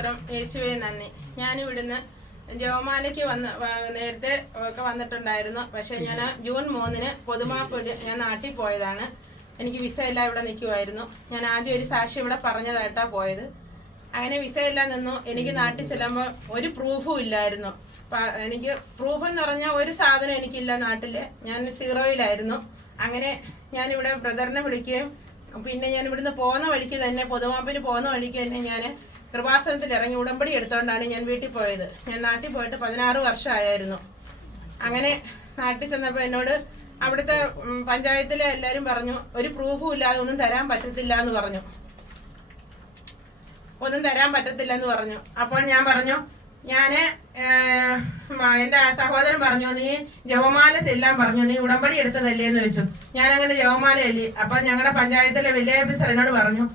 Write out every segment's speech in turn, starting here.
സ്തോത്രം. യേശുവേ നന്ദി. ഞാനിവിടുന്ന് ജപമാലയ്ക്ക് നേരത്തെ ഒക്കെ വന്നിട്ടുണ്ടായിരുന്നു. പക്ഷെ ഞാൻ ജൂൺ 3-ന് പൊതുമാപ്പ് ഞാൻ നാട്ടിൽ പോയതാണ്. എനിക്ക് വിസ എല്ലാം ഇവിടെ നിൽക്കുമായിരുന്നു. ഞാൻ ആദ്യം ഒരു സാക്ഷി ഇവിടെ പറഞ്ഞതായിട്ടാണ് പോയത്. അങ്ങനെ വിസ എല്ലാം നിന്നു. എനിക്ക് നാട്ടിൽ ചെല്ലുമ്പോൾ ഒരു പ്രൂഫും ഇല്ലായിരുന്നു. എനിക്ക് പ്രൂഫ് എന്ന് പറഞ്ഞാൽ ഒരു സാധനം എനിക്കില്ല നാട്ടിൽ. ഞാൻ സീറോയിലായിരുന്നു. അങ്ങനെ ഞാനിവിടെ ബ്രദറിനെ വിളിക്കുകയും പിന്നെ ഞാൻ ഇവിടുന്ന് പോകുന്ന വഴിക്ക് തന്നെ പൊതുമാപ്പിന് പോകുന്ന വഴിക്ക് തന്നെ ഞാൻ കൃപാസനത്തിൽ ഇറങ്ങി ഉടമ്പടി എടുത്തുകൊണ്ടാണ് ഞാൻ വീട്ടിൽ പോയത്. ഞാൻ നാട്ടിൽ പോയിട്ട് 16 വർഷമായിരുന്നു. അങ്ങനെ നാട്ടിൽ ചെന്നപ്പോൾ എന്നോട് അവിടുത്തെ പഞ്ചായത്തിലെ എല്ലാവരും പറഞ്ഞു ഒരു പ്രൂഫും ഇല്ലാതെ ഒന്നും തരാൻ പറ്റത്തില്ല എന്ന് പറഞ്ഞു. അപ്പോൾ ഞാൻ പറഞ്ഞു, എൻ്റെ സഹോദരൻ പറഞ്ഞു നീ ജപമാല ചെല്ലാൻ പറഞ്ഞു, നീ ഉടമ്പടി എടുത്തതല്ലേ എന്ന് വെച്ചു. ഞാനങ്ങനെ ജപമാല ചൊല്ലി. അപ്പൊ ഞങ്ങളുടെ പഞ്ചായത്തിലെ വില്ലേജ് ഓഫീസർ എന്നോട് പറഞ്ഞു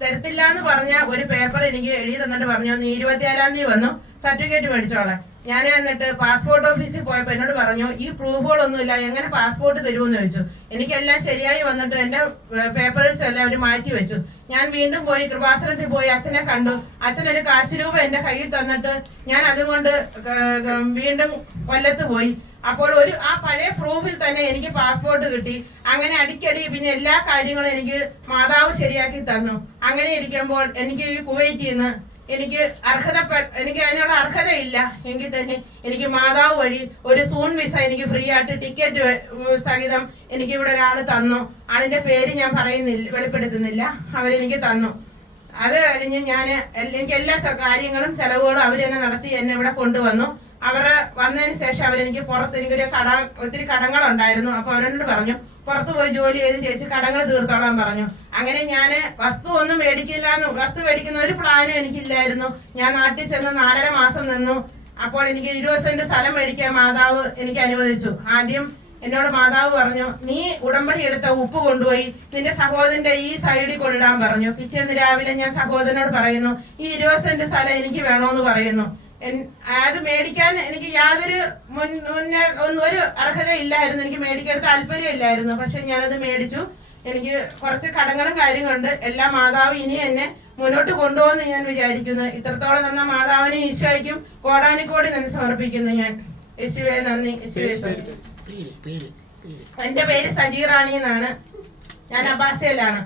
തരത്തില്ല എന്ന് പറഞ്ഞ ഒരു പേപ്പർ എനിക്ക് എഴുതി തന്നിട്ട് പറഞ്ഞു നീ 24-ാം തീയതി വന്നു സർട്ടിഫിക്കറ്റ് മേടിച്ചോളാം. ഞാൻ എന്നിട്ട് പാസ്പോർട്ട് ഓഫീസിൽ പോയപ്പോൾ എന്നോട് പറഞ്ഞു ഈ പ്രൂഫുകളൊന്നുമില്ല, എങ്ങനെ പാസ്പോർട്ട് തരുമെന്ന് ചോദിച്ചു. എനിക്കെല്ലാം ശരിയായി വന്നിട്ട് എൻ്റെ പേപ്പേഴ്സ് എല്ലാം അവർ മാറ്റി വെച്ചു. ഞാൻ വീണ്ടും പോയി കൃപാസനത്തിൽ പോയി അച്ഛനെ കണ്ടു. അച്ഛനൊരു കാശ് രൂപ എൻ്റെ കയ്യിൽ തന്നിട്ട് ഞാൻ അതുകൊണ്ട് വീണ്ടും കൊല്ലത്ത് പോയി. അപ്പോൾ ആ പഴയ പ്രൂഫിൽ തന്നെ എനിക്ക് പാസ്പോർട്ട് കിട്ടി. അങ്ങനെ അടിക്കടി പിന്നെ എല്ലാ കാര്യങ്ങളും എനിക്ക് മാതാവ് ശരിയാക്കി തന്നു. അങ്ങനെ ഇരിക്കുമ്പോൾ എനിക്ക് ഈ കുവൈറ്റിൽ നിന്ന് എനിക്ക് അതിനുള്ള അർഹതയില്ല എങ്കിൽ തന്നെ എനിക്ക് മാതാവ് വഴി ഒരു സൂൺ വിസ എനിക്ക് ഫ്രീ ആയിട്ട് ടിക്കറ്റ് സഹിതം എനിക്ക് ഇവിടെ ഒരാൾ തന്നു. ആളിന്റെ പേര് ഞാൻ വെളിപ്പെടുത്തുന്നില്ല. അവരെനിക്ക് തന്നു. അത് കഴിഞ്ഞ് എനിക്ക് എല്ലാ കാര്യങ്ങളും ചെലവുകളും അവരെന്നെ നടത്തി എന്നെ ഇവിടെ കൊണ്ടുവന്നു. അവരുടെ വന്നതിന് ശേഷം അവരെനിക്ക് ഒത്തിരി കടങ്ങളുണ്ടായിരുന്നു. അപ്പൊ അവരോട് പറഞ്ഞു പുറത്തു പോയി ജോലി ചെയ്ത് ചേച്ചി കടങ്ങൾ തീർത്തോളാൻ പറഞ്ഞു. അങ്ങനെ ഞാൻ വസ്തു ഒന്നും വസ്തു മേടിക്കുന്ന ഒരു പ്ലാനും എനിക്കില്ലായിരുന്നു. ഞാൻ നാട്ടിൽ ചെന്ന് 4.5 മാസം നിന്നു. അപ്പോൾ എനിക്ക് 20 സെന്റ് സ്ഥലം മേടിക്കാൻ മാതാവ് എനിക്ക് അനുവദിച്ചു. ആദ്യം എന്നോട് മാതാവ് പറഞ്ഞു നീ ഉടമ്പടി എടുത്ത ഉപ്പ് കൊണ്ടുപോയി നിന്റെ സഹോദരന്റെ ഈ സൈഡിൽ കൊണ്ടിടാൻ പറഞ്ഞു. പിറ്റേന്ന് രാവിലെ ഞാൻ സഹോദരനോട് പറയുന്നു ഈ 20 സെന്റ് സ്ഥലം എനിക്ക് വേണോന്ന് പറയുന്നു. അത് മേടിക്കാൻ എനിക്ക് യാതൊരു ഒരു അർഹത ഇല്ലായിരുന്നു. എനിക്ക് മേടിക്കാൻ താല്പര്യം ഇല്ലായിരുന്നു. പക്ഷെ ഞാനത് മേടിച്ചു. എനിക്ക് കുറച്ച് കടങ്ങളും കാര്യങ്ങളുണ്ട്. എല്ലാ മാതാവ് ഇനി എന്നെ മുന്നോട്ട് കൊണ്ടുപോകുമെന്ന് ഞാൻ വിചാരിക്കുന്നു. ഇത്രത്തോളം നന്ന മാതാവിന് ഈശോയ്ക്കും കോടാനിക്കോടി നന്ദി സമർപ്പിക്കുന്നു ഞാൻ. യേശുവേ നന്ദി. യേശുവേ എന്റെ പേര് സജീറാണി എന്നാണ്. ഞാൻ അബ്ബാസിയയിലാണ്.